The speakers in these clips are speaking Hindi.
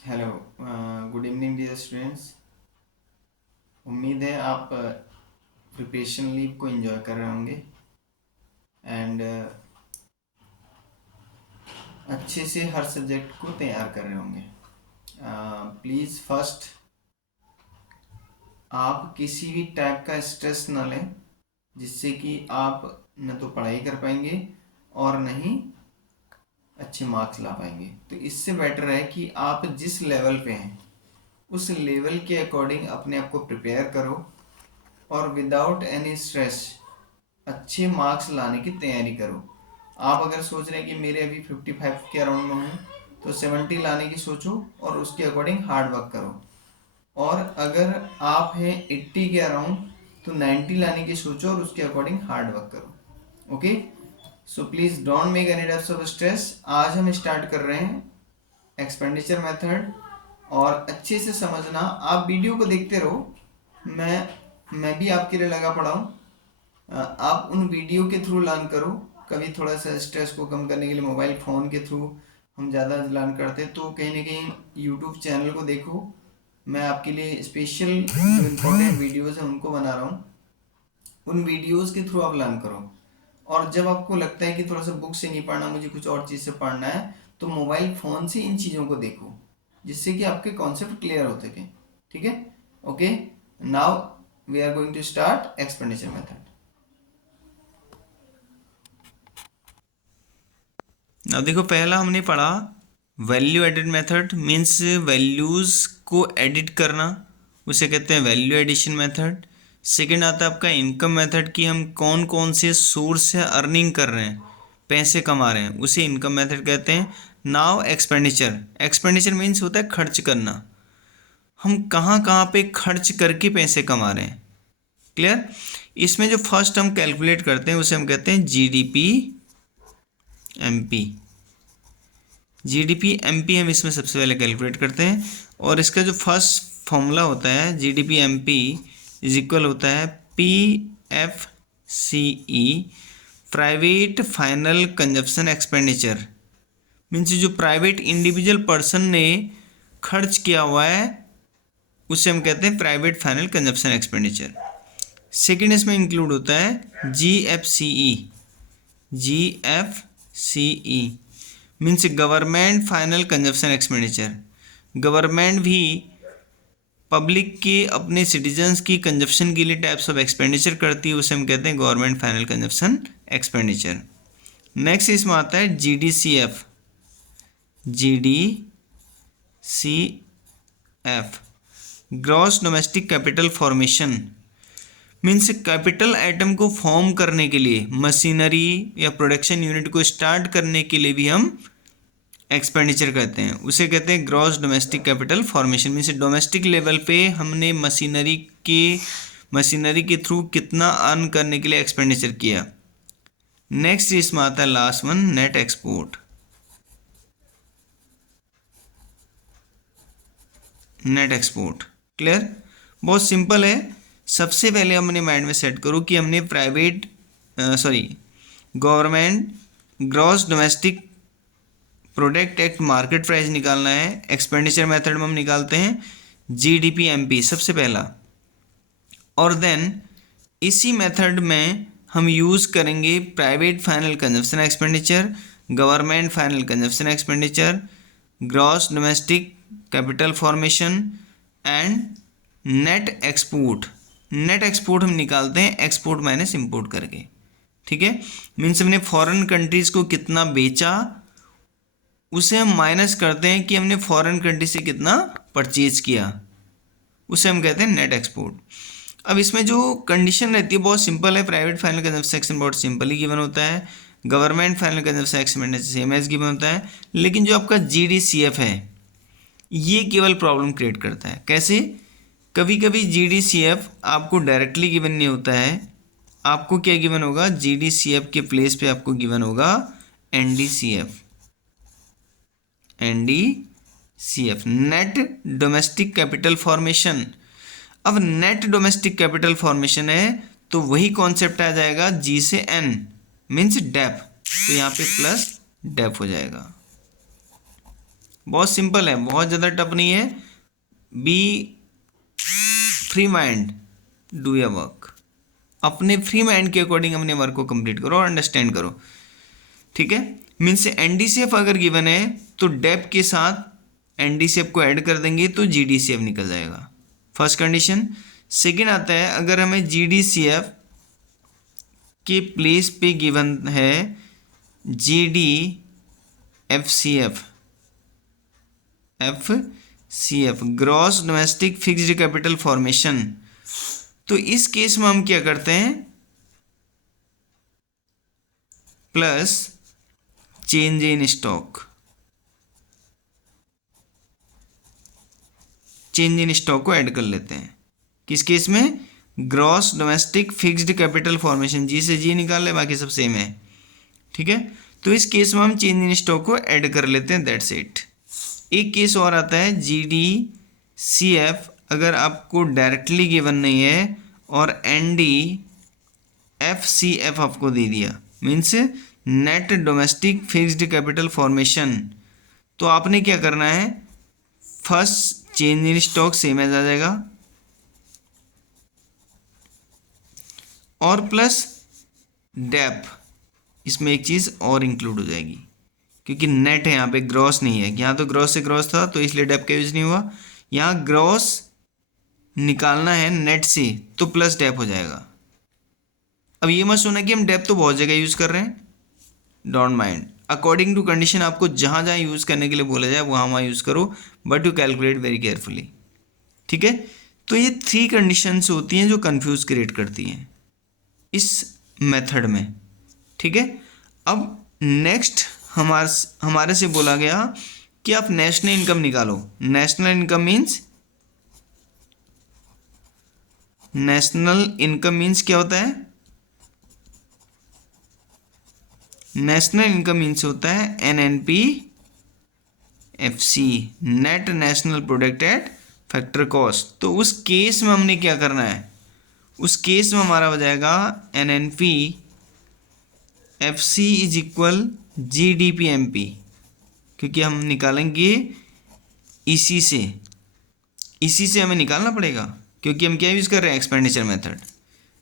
Hello. Good evening dear students. उम्मीद है आप प्रिपरेशन लीव को एंजॉय कर रहे होंगे एंड अच्छे से हर सब्जेक्ट को तैयार कर रहे होंगे। प्लीज़ फर्स्ट आप किसी भी टाइप का स्ट्रेस ना लें जिससे कि आप न तो पढ़ाई कर पाएंगे और न ही अच्छे मार्क्स ला पाएंगे। तो इससे बेटर है कि आप जिस लेवल पे हैं उस लेवल के अकॉर्डिंग अपने आप को प्रिपेयर करो और विदाउट एनी स्ट्रेस अच्छे मार्क्स लाने की तैयारी करो। आप अगर सोच रहे हैं कि मेरे अभी 55 के अराउंड में हूँ तो 70 लाने की सोचो और उसके अकॉर्डिंग हार्ड वर्क करो। और अगर आप हैं 80 के अराउंड तो 90 लाने की सोचो और उसके अकॉर्डिंग हार्ड वर्क करो। Okay, so please don't make any types of stress. आज हम स्टार्ट कर रहे हैं एक्सपेंडिचर मेथड और अच्छे से समझना। आप वीडियो को देखते रहो, मैं भी आपके लिए लगा पड़ा हूँ। आप उन वीडियो के थ्रू लर्न करो। कभी थोड़ा सा स्ट्रेस को कम करने के लिए मोबाइल फ़ोन के थ्रू हम ज़्यादा लर्न करते हैं तो कहीं ना कहीं यूट्यूब चैनल को देखो। मैं आपके लिए स्पेशल जो इम्पोर्टेंट वीडियोस हैं उनको बना रहा हूँ। उन वीडियोस के थ्रू आप लर्न करो। और जब आपको लगता है कि थोड़ा सा बुक से नहीं पढ़ना, मुझे कुछ और चीज़ से पढ़ना है, तो मोबाइल फ़ोन से इन चीज़ों को देखो जिससे कि आपके कॉन्सेप्ट क्लियर हो सके। ठीक है, okay. Now we are going to start expenditure method. अब देखो, पहला हमने पढ़ा value added method, means values को एडिट करना, उसे कहते हैं वैल्यू एडिशन मेथड। सेकंड आता है आपका इनकम मेथड कि हम कौन कौन से सोर्स से अर्निंग कर रहे हैं, पैसे कमा रहे हैं, उसे इनकम मेथड कहते हैं। नाउ एक्सपेंडिचर, एक्सपेंडिचर मीन्स होता है खर्च करना, हम कहाँ कहाँ पे खर्च करके पैसे कमा रहे हैं। क्लियर। इसमें जो फर्स्ट हम कैलकुलेट करते हैं उसे हम कहते हैं जीडीपी एमपी। जीडीपी एमपी हम इसमें सबसे पहले कैलकुलेट करते हैं और इसका जो फर्स्ट फॉर्मूला होता है जीडीपी एमपी इज इक्वल होता है P F C E, private final consumption expenditure. Means जो प्राइवेट इंडिविजुअल पर्सन ने खर्च किया हुआ है उसे हम कहते हैं private final consumption expenditure. Second इसमें इंक्लूड होता है G F C E, G F C E means government final consumption expenditure. Government भी पब्लिक के अपने सिटीजन्स की कंजप्शन के लिए टाइप्स ऑफ एक्सपेंडिचर करती है, उसे हम कहते हैं government final consumption expenditure. Next इसमें आता है G D C F, G D C F gross domestic capital formation. Means capital item को फॉर्म करने के लिए, मशीनरी या प्रोडक्शन यूनिट को स्टार्ट करने के लिए भी हम एक्सपेंडिचर करते हैं, उसे कहते हैं gross domestic capital formation. Means domestic level पे हमने मशीनरी के थ्रू कितना अर्न करने के लिए एक्सपेंडिचर किया। नेक्स्ट इसमें आता है last one net export. Net export clear, बहुत सिंपल है। सबसे पहले हमने माइंड में सेट करो कि हमने government gross domestic product act market price निकालना है। एक्सपेंडिचर मेथड में हम निकालते हैं जीडीपी एमपी सबसे पहला, और देन इसी मेथड में हम यूज़ करेंगे private final consumption expenditure, government final consumption expenditure, gross domestic capital formation and net export. Net export हम निकालते हैं एक्सपोर्ट माइनस इंपोर्ट करके। ठीक है, मीन्स हमने फॉरेन कंट्रीज़ को कितना बेचा उसे हम माइनस करते हैं कि हमने फॉरेन कंट्री से कितना परचेज किया, उसे हम कहते हैं नेट एक्सपोर्ट। अब इसमें जो कंडीशन रहती है बहुत सिंपल है। प्राइवेट फाइनल कंजप्शन एक्सपेंडिचर बहुत सिंपली गिवन होता है, government final consumption expenditure same as given होता है। लेकिन जो आपका जीडीसीएफ है ये केवल प्रॉब्लम क्रिएट करता है। कैसे? कभी कभी जीडीसीएफ आपको डायरेक्टली गिवन नहीं होता है, आपको क्या गिवन होगा, जीडीसीएफ के प्लेस पे आपको गिवन होगा एनडीसीएफ। एनडीसीएफ नेट डोमेस्टिक कैपिटल फॉर्मेशन। अब नेट डोमेस्टिक कैपिटल फॉर्मेशन है तो वही कॉन्सेप्ट आ जाएगा जी से एन मीन्स डेप, तो यहाँ पे प्लस डेप हो जाएगा। बहुत सिंपल है, बहुत ज़्यादा टफ नहीं है। B free mind, do your work. अपने फ्री माइंड के अकॉर्डिंग अपने वर्क को कंप्लीट करो और अंडरस्टैंड करो, ठीक है। मीन्स एनडीसीएफ अगर गिवन है तो डेप के साथ एनडीसीएफ को ऐड कर देंगे तो जीडीसीएफ निकल जाएगा, फर्स्ट कंडीशन। सेकेंड आता है, अगर हमें जीडीसीएफ के प्लेस पे गिवन है GDFCF, FCF gross domestic fixed capital formation, तो इस केस में हम क्या करते हैं, plus change in stock, change in stock को ऐड कर लेते हैं। किस केस में, gross domestic fixed capital formation, G से जी निकाल ले, बाकी सब सेम है, ठीक है। तो इस केस में हम चेंज इन स्टॉक को ऐड कर लेते हैं, दैट्स इट। एक केस और आता है जीडीसीएफ, अगर आपको डायरेक्टली गिवन नहीं है और एनडीएफसीएफ आपको दे दिया, means net domestic fixed capital formation, तो आपने क्या करना है, first change in stock same as आ जाएगा और प्लस डेप, इसमें एक चीज़ और इंक्लूड हो जाएगी क्योंकि नेट है यहाँ पे, ग्रॉस नहीं है। यहाँ तो ग्रॉस से ग्रॉस था तो इसलिए डेप का यूज नहीं हुआ, यहाँ ग्रॉस निकालना है नेट से तो प्लस डेप हो जाएगा। अब ये मत सुना कि हम डेप तो बहुत जगह यूज़ कर रहे हैं, don't mind, according to condition आपको जहाँ जहाँ यूज़ करने के लिए बोला जाए वहाँ वहाँ यूज़ करो, but you calculate very carefully, ठीक है। तो ये 3 कंडीशंस होती हैं जो कंफ्यूज क्रिएट करती हैं इस मेथड में, ठीक है। अब नेक्स्ट हमारे से बोला गया कि आप नेशनल इनकम निकालो। नेशनल इनकम मीन्स क्या होता है, नेशनल इनकम मीन्स होता है NNPFC, net national product at factor cost. तो उस केस में हमने क्या करना है, उस केस में हमारा हो जाएगा एनएनपीएफसी इज इक्वल जीडीपीएमपी, क्योंकि हम निकालेंगे इसी से हमें निकालना पड़ेगा क्योंकि हम क्या यूज़ कर रहे हैं, एक्सपेंडिचर मेथड।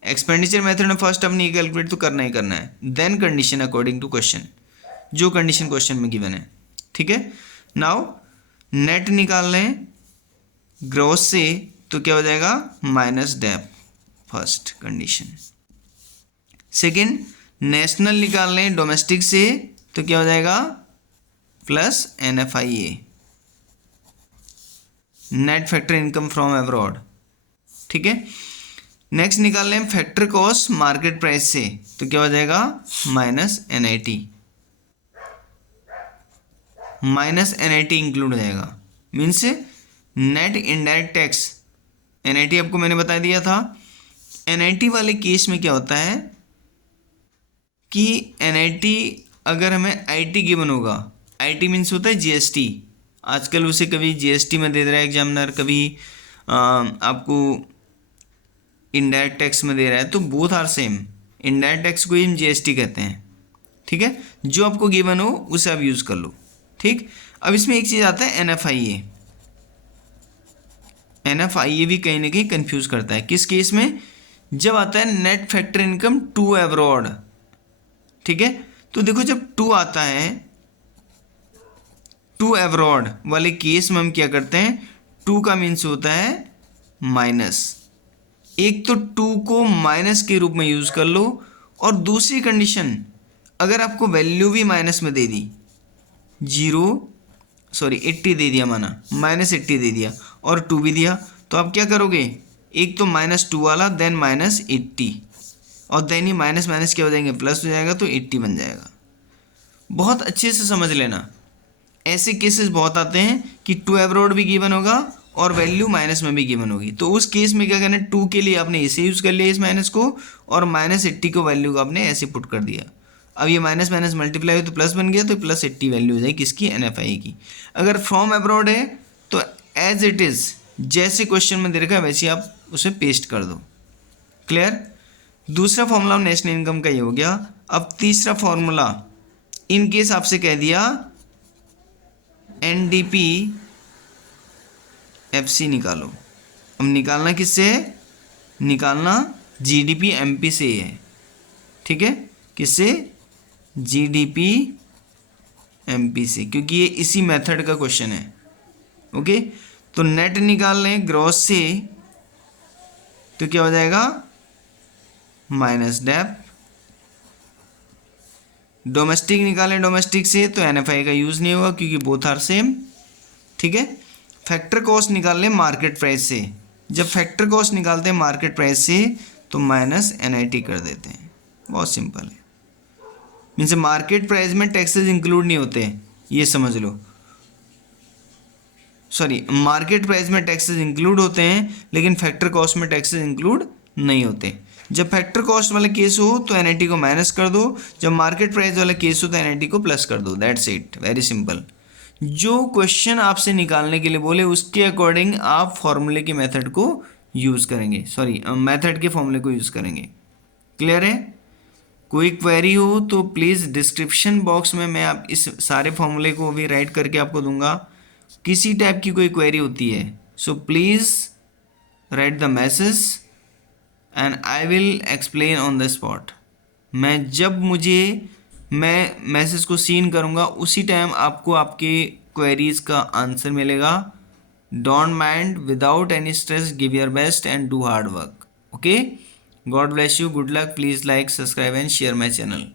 एक्सपेंडिचर मेथड में फर्स्ट हमने ये कैलकुलेट तो करना ही करना है, then condition according to question, जो कंडीशन क्वेश्चन में गिवन है, ठीक है। नाउ नेट निकाल लें ग्रॉस से तो क्या हो जाएगा, minus dep, first condition. Second, national निकाल लें डोमेस्टिक से तो क्या हो जाएगा, plus NFIA, net factor income from abroad, ठीक है। नेक्स्ट निकाल लें फैक्टर कॉस्ट मार्केट प्राइस से तो क्या हो जाएगा, माइनस एनआईटी, इंक्लूड हो जाएगा, means net indirect tax. NIT आपको मैंने बता दिया था। एनआईटी वाले केस में क्या होता है कि एनआईटी अगर हमें आईटी गिवन होगा, आईटी मीन्स होता है जीएसटी, आजकल उसे कभी जीएसटी में दे रहा है एग्जामिनर, कभी आपको इनडायरेक्ट टैक्स में दे रहा है, तो both are same. Indirect tax को ही हम जीएसटी कहते हैं, ठीक है। जो आपको गिवन हो उसे आप यूज़ कर लो, ठीक। अब इसमें एक चीज़ आता है एनएफआईए। एनएफआईए भी कहीं ना कहीं कंफ्यूज करता है, किस केस में, जब आता है net factor income to abroad, ठीक है। तो देखो जब टू आता है, टू अब्रॉड वाले केस में हम क्या करते हैं, टू का मीन्स होता है माइनस। एक तो टू को माइनस के रूप में यूज़ कर लो, और दूसरी कंडीशन, अगर आपको वैल्यू भी माइनस में दे दी, 80 दे दिया, माना -80 दे दिया और 2 भी दिया, तो आप क्या करोगे, एक तो -2 वाला, देन -80, और देन ही माइनस माइनस क्या हो जाएंगे, प्लस हो जाएगा, तो 80 बन जाएगा। बहुत अच्छे से समझ लेना, ऐसे केसेस बहुत आते हैं कि टू अब्रॉड भी गिवन होगा और वैल्यू माइनस में भी गिवन होगी, तो उस केस में क्या करना है, 2 के लिए आपने इसे यूज़ कर लिया इस माइनस को, और -80 को वैल्यू को आपने ऐसे पुट कर दिया। अब ये माइनस माइनस मल्टीप्लाई हो तो प्लस बन गया, तो +80 वैल्यू हो जाएगी किसकी, एनएफआई की। अगर फ्रॉम अब्रॉड है तो एज इट इज़ जैसे क्वेश्चन में दे रखा है वैसे ही आप उसे पेस्ट कर दो। क्लियर। दूसरा फॉर्मूला नेशनल इनकम का ये हो गया। अब तीसरा फॉर्मूला, इन केस आपसे कह दिया NDP FC निकालो। अब निकालना किससे है? निकालना GDP MP से है, ठीक है। किससे? GDP MP से, क्योंकि ये इसी मेथड का क्वेश्चन है। ओके, तो नेट निकाल लें ग्रॉस से, तो क्या हो जाएगा? Minus dep. डोमेस्टिक निकालें डोमेस्टिक से, तो NFI का यूज़ नहीं होगा क्योंकि बोथ आर सेम, ठीक है। फैक्टर कॉस्ट निकाल लें मार्केट प्राइस से। जब फैक्टर कॉस्ट निकालते हैं मार्केट प्राइस से तो माइनस NIT कर देते हैं। बहुत सिंपल है। मीन्स मार्केट प्राइस में टैक्सेस इंक्लूड नहीं होते हैं, ये समझ लो। सॉरी, मार्केट प्राइस में टैक्सेस इंक्लूड होते हैं लेकिन फैक्टर कॉस्ट में टैक्सेस इंक्लूड नहीं होते। जब फैक्टर कॉस्ट वाला केस हो तो NIT को माइनस कर दो, जब मार्केट प्राइस वाला केस हो तो NIT को प्लस कर दो। That's it, very simple. जो क्वेश्चन आपसे निकालने के लिए बोले उसके अकॉर्डिंग आप फॉर्मूले की मेथड को यूज़ करेंगे, सॉरी मेथड के फॉर्मूले को यूज़ करेंगे। क्लियर है? कोई क्वेरी हो तो प्लीज़ डिस्क्रिप्शन बॉक्स में मैं आप इस सारे फॉर्मूले को भी राइट करके आपको दूंगा। किसी टाइप की कोई क्वेरी होती है so please write the message and I will explain on the spot. मैं मैसेज को सीन करूँगा उसी टाइम आपको आपके क्वेरीज का आंसर मिलेगा। Don't mind, without any stress, give your best and do hard work. Okay, God bless you, good luck. Please like, subscribe and share my channel.